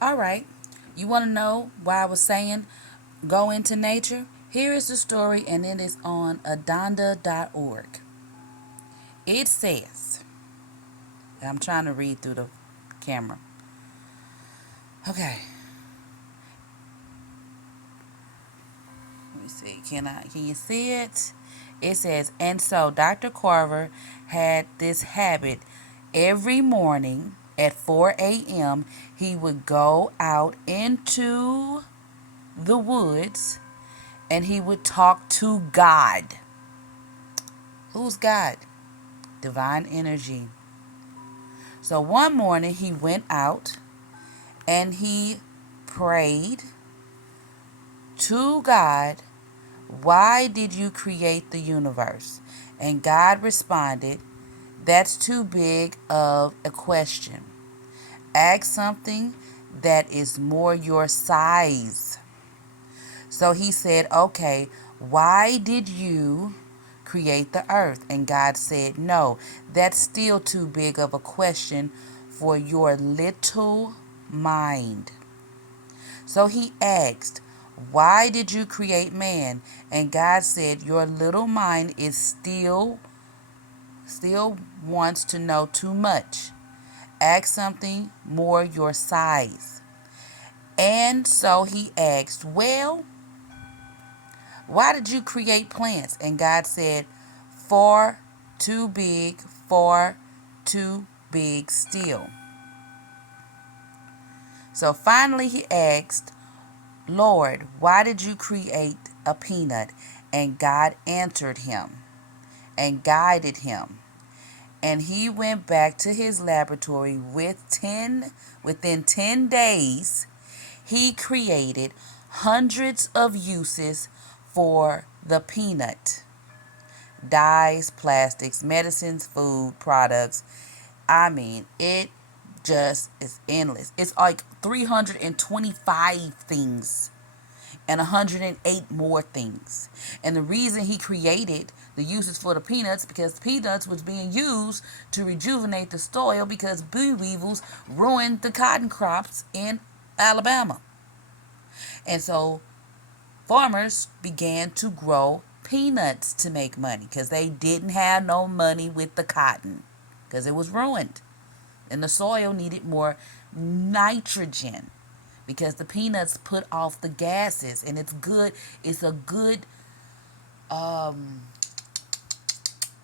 All right. You want to know why I was saying go into nature? Here is the story, and it is on adonda.org. It says, I'm trying to read through the camera. Okay. Let me see. Can you see it? It says, and so Dr. Carver had this habit every morning at 4 a.m. He would go out into the woods and he would talk to God. Who's God? Divine energy. So one morning he went out and he prayed to God, why did you create the universe? And God responded, that's too big of a question. Ask something that is more your size. So he said, okay, why did you create the earth? And God said, no, that's still too big of a question for your little mind. So he asked, why did you create man? And God said, your little mind is still wants to know too much. Ask something more your size. And so he asked, well, why did you create plants? And God said, far too big, far too big still. So finally he asked, Lord, why did you create a peanut? And God answered him and guided him. And he went back to his laboratory within 10 days. He created hundreds of uses for the peanut. Dyes, plastics, medicines, food, products. I mean, it just is endless. It's like 325 things and 108 more things. And the reason he created the uses for the peanuts, because peanuts was being used to rejuvenate the soil because bee weevils ruined the cotton crops in Alabama. And so farmers began to grow peanuts to make money because they didn't have no money with the cotton because it was ruined. And the soil needed more nitrogen because the peanuts put off the gases, and it's good. It's a good um,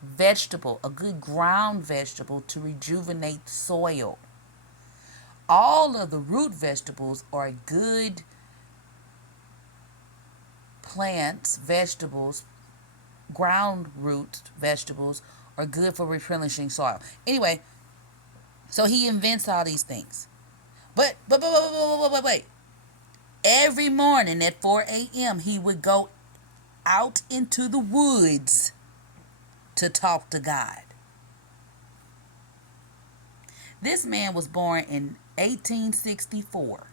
vegetable, a good ground vegetable to rejuvenate soil. All of the root vegetables are good plants, vegetables, ground root vegetables are good for replenishing soil. Anyway, so he invents all these things. But wait. Every morning at 4 a.m., he would go out into the woods to talk to God. This man was born in 1864.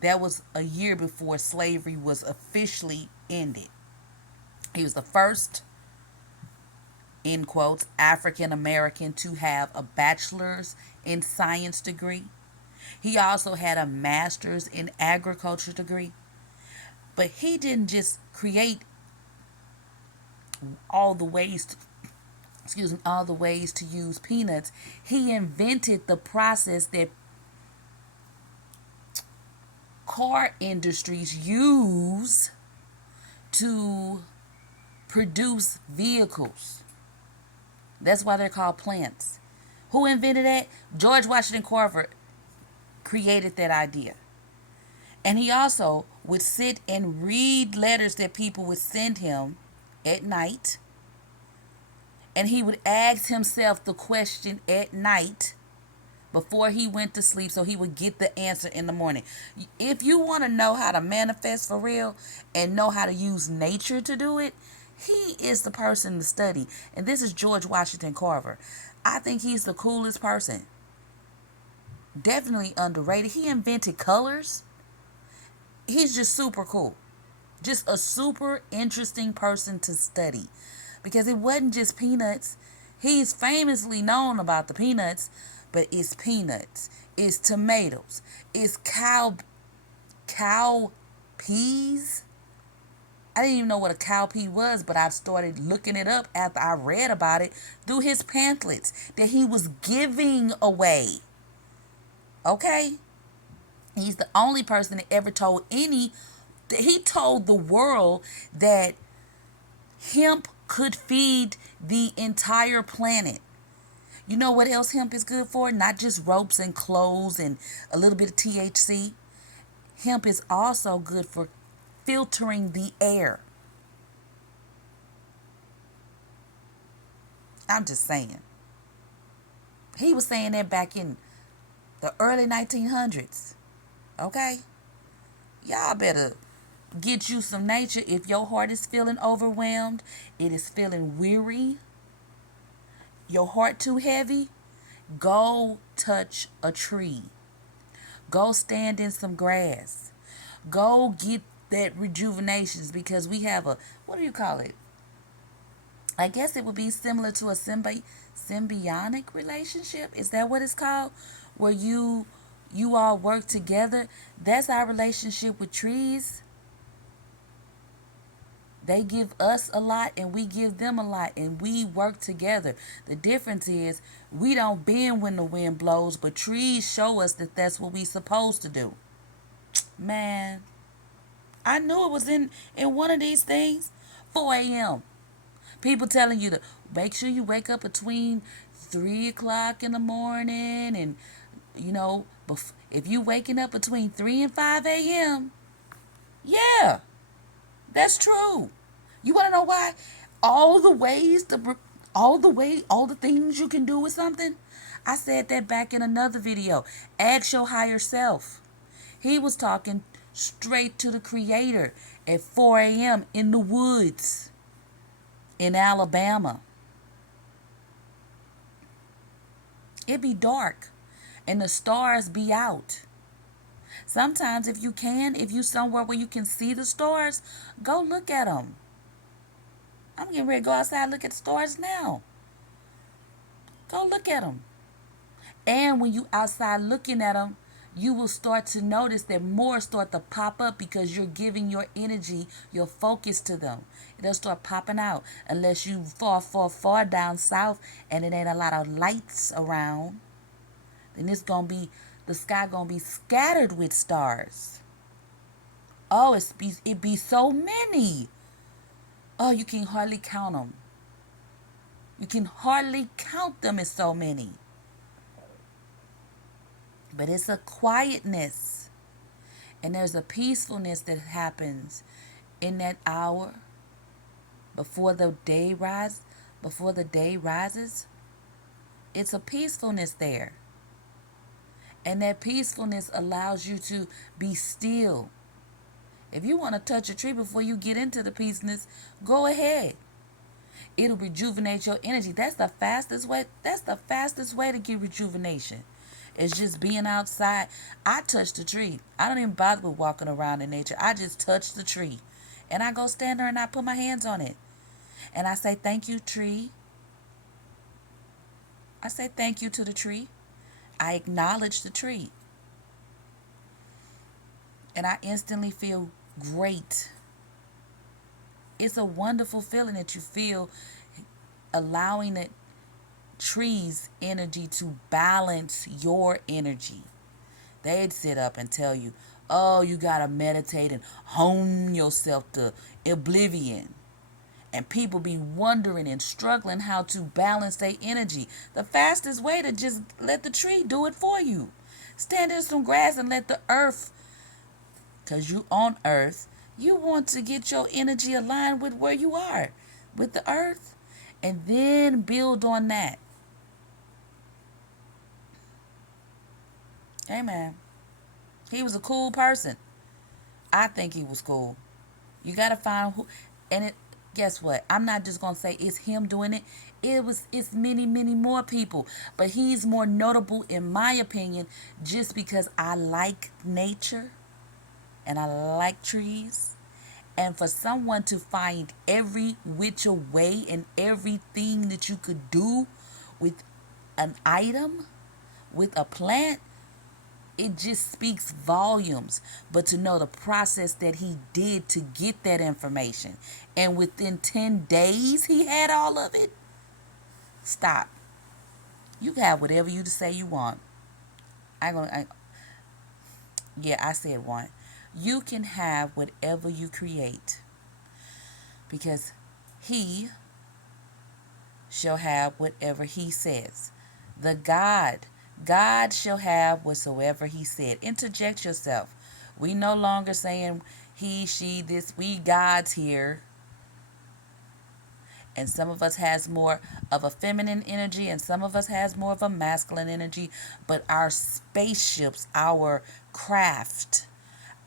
That was a year before slavery was officially ended. He was the first, in quotes, African American to have a bachelor's in science degree. He also had a master's in agriculture degree. But he didn't just create all the ways to, all the ways to use peanuts. He invented the process that car industries use to produce vehicles. That's why they're called plants. Who invented that? George Washington Carver created that idea. And he also would sit and read letters that people would send him at night. And he would ask himself the question at night before he went to sleep so he would get the answer in the morning. If you want to know how to manifest for real and know how to use nature to do it, he is the person to study. And this is George Washington Carver. I think he's the coolest person. Definitely underrated. He invented colors. He's just super cool. Just a super interesting person to study. Because it wasn't just peanuts. He's famously known about the peanuts, but it's peanuts, it's tomatoes, it's cow peas. I didn't even know what a cowpea was, but I started looking it up after I read about it through his pamphlets that he was giving away. Okay? He's the only person that ever told he told the world that hemp could feed the entire planet. You know what else hemp is good for? Not just ropes and clothes and a little bit of THC. Hemp is also good for filtering the air. I'm just saying. He was saying that back in the early 1900s. Okay? Y'all better get you some nature. If your heart is feeling overwhelmed, it is feeling weary, your heart too heavy, go touch a tree. Go stand in some grass. Go get that rejuvenations, because we have a, what do you call it? I guess it would be similar to a symbiotic relationship. Is that what it's called? Where you all work together. That's our relationship with trees. They give us a lot and we give them a lot, and we work together. The difference is we don't bend when the wind blows, but trees show us that that's what we supposed to do. Man, I knew it was in one of these things. 4 a.m. People telling you to make sure you wake up between 3 o'clock in the morning, and you know, if you waking up between 3 and 5 a.m., yeah, that's true. You want to know why? All the ways to, all the things you can do with something. I said that back in another video. Ask your higher self. He was talking straight to the creator at 4 a.m. in the woods in Alabama. It be dark and the stars be out. Sometimes if you somewhere where you can see the stars, go look at them. I'm getting ready to go outside and look at the stars now. Go look at them. And when you outside looking at them, you will start to notice that more start to pop up because you're giving your energy, your focus to them. It'll start popping out unless you far down south and it ain't a lot of lights around. Then the sky gonna be scattered with stars. Oh, it be so many. Oh, you can hardly count them. You can hardly count them, as so many. But it's a quietness. And there's a peacefulness that happens in that hour before the day rises. It's a peacefulness there. And that peacefulness allows you to be still. If you want to touch a tree before you get into the peacefulness, go ahead. It'll rejuvenate your energy. That's the fastest way. That's the fastest way to get rejuvenation. It's just being outside. I touch the tree. I don't even bother with walking around in nature. I just touch the tree. And I go stand there and I put my hands on it. And I say, thank you, tree. I say thank you to the tree. I acknowledge the tree. And I instantly feel great. It's a wonderful feeling that you feel, allowing the trees' energy to balance your energy. They'd sit up and tell you, oh, you got to meditate and hone yourself to oblivion. And people be wondering and struggling how to balance their energy. The fastest way to just let the tree do it for you. Stand in some grass and let the earth, because you on earth, you want to get your energy aligned with where you are, with the earth, and then build on that. Amen. He was a cool person. I think he was cool. You got to find who, and it, guess what? I'm not just going to say it's him doing it. It's many, many more people. But he's more notable, in my opinion, just because I like nature and I like trees. And for someone to find every which way and everything that you could do with an item, with a plant, it just speaks volumes. But to know the process that he did to get that information, and within 10 days he had all of it, stop. You can have whatever you say you want. I said one. You can have whatever you create, because he shall have whatever he says. The God shall have whatsoever he said. Interject yourself. We no longer saying he, she, this, we gods here. And some of us has more of a feminine energy, and some of us has more of a masculine energy. But our spaceships, our craft,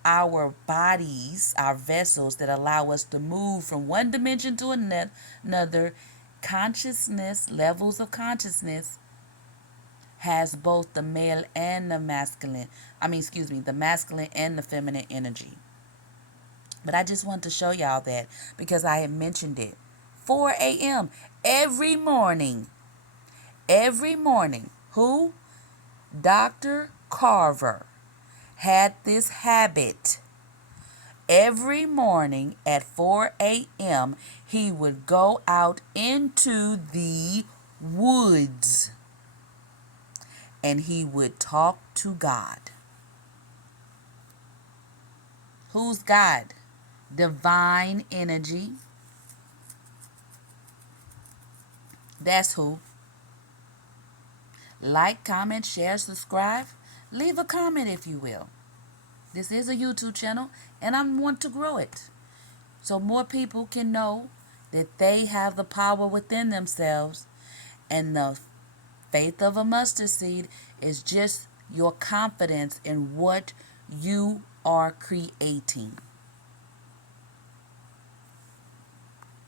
our bodies, our vessels that allow us to move from one dimension to another, consciousness, levels of consciousness, has both the male and the masculine. The masculine and the feminine energy. But I just wanted to show y'all that because I had mentioned it. 4 a.m. every morning. Every morning. Who? Dr. Carver had this habit. Every morning at 4 a.m., he would go out into the woods and he would talk to God. Who's God? Divine energy. That's who. Like, comment, share, subscribe. Leave a comment if you will. This is a YouTube channel and I want to grow it so more people can know that they have the power within themselves, and the faith of a mustard seed is just your confidence in what you are creating.